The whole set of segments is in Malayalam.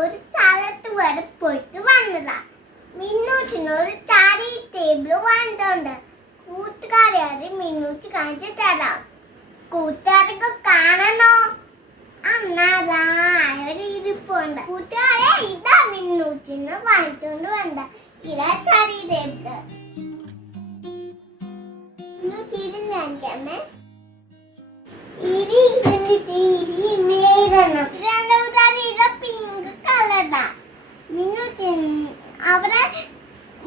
ഒരു സ്ഥലത്ത് വരെ പോയിട്ട് വന്നതാ. മിന്നൂച്ചിനൊരു ചാരി ടേബിൾ വേണ്ടോണ്ട്. കൂട്ടുകാരെ അത് മിന്നൂച്ച് കാണിച്ചു തരാം. കൂട്ടുകാർക്ക് കാണണോ? അന്നാ ഇരിപ്പുണ്ട്. കൂട്ടുകാരെ ഇതാ മിന്നൂച്ചിന്ന് വാങ്ങിച്ചോണ്ട് വേണ്ട. ഇതാ ചാരി ടേബിള്. കാണിക്കാമേ. പിങ്ക് കളറാ. അവിടെ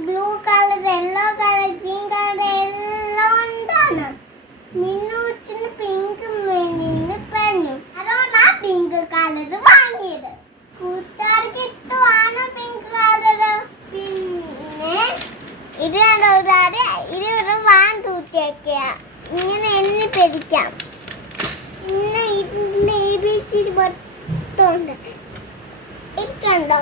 blue colour, yellow colour, green colour എല്ലാം ഉണ്ടാണ്. മിന്നൂച്ചിന് പിങ്ക് പറഞ്ഞു. അതുകൊണ്ടാ പിങ്ക് കളർ വാങ്ങിയത്. കൂട്ടുകാർക്ക് ഇഷ്ടമാണ് പിങ്ക് കളർ. പിന്നെ ഇത് കണ്ടോടാതെ ഇത് വാൻ തൂക്കിയൊക്കെ ഇങ്ങനെ എണ്ണി പിടിക്കാം. പിന്നെ ഇതിൽ ABC മൊത്തമുണ്ട്. ഇത് കണ്ടോ?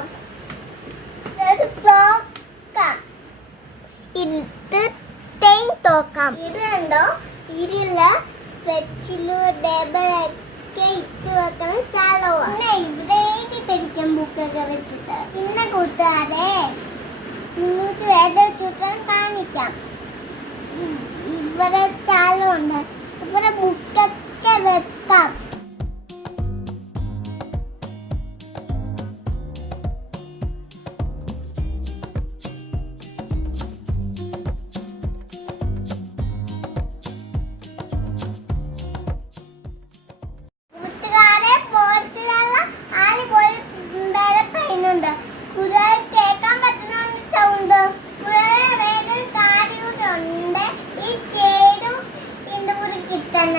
ഇത് തേൻ തോക്കാം. ഇത് കണ്ടോ? ഇതില് പെച്ചിലു ഡബിളൊക്കെ ഇട്ട് വെക്കണം. ചാലവ പിന്നെ ഇവിടേക്ക് പിടിക്കാം ബുക്കൊക്കെ വെച്ചിട്ട്. പിന്നെ കൂട്ടുകാരെ വേറെ ചുറ്റാൻ കാണിക്കാം. ഇവിടെ ചാലുണ്ട്. ഇവിടെ ബുക്കൊക്കെ വെക്കാം. കൂട്ടുകാരെ പോലത്തിലുള്ള ആല് പോലെ വേറെ പെയിനുണ്ട്. കൂടുതൽ കേൾക്കാൻ പറ്റുന്ന സൗണ്ട്. കൂടുതൽ വേറെ കാര്യങ്ങളുണ്ട്. ഈ ചേരും ഇതിന്റെ കൂടെ കിട്ടാൻ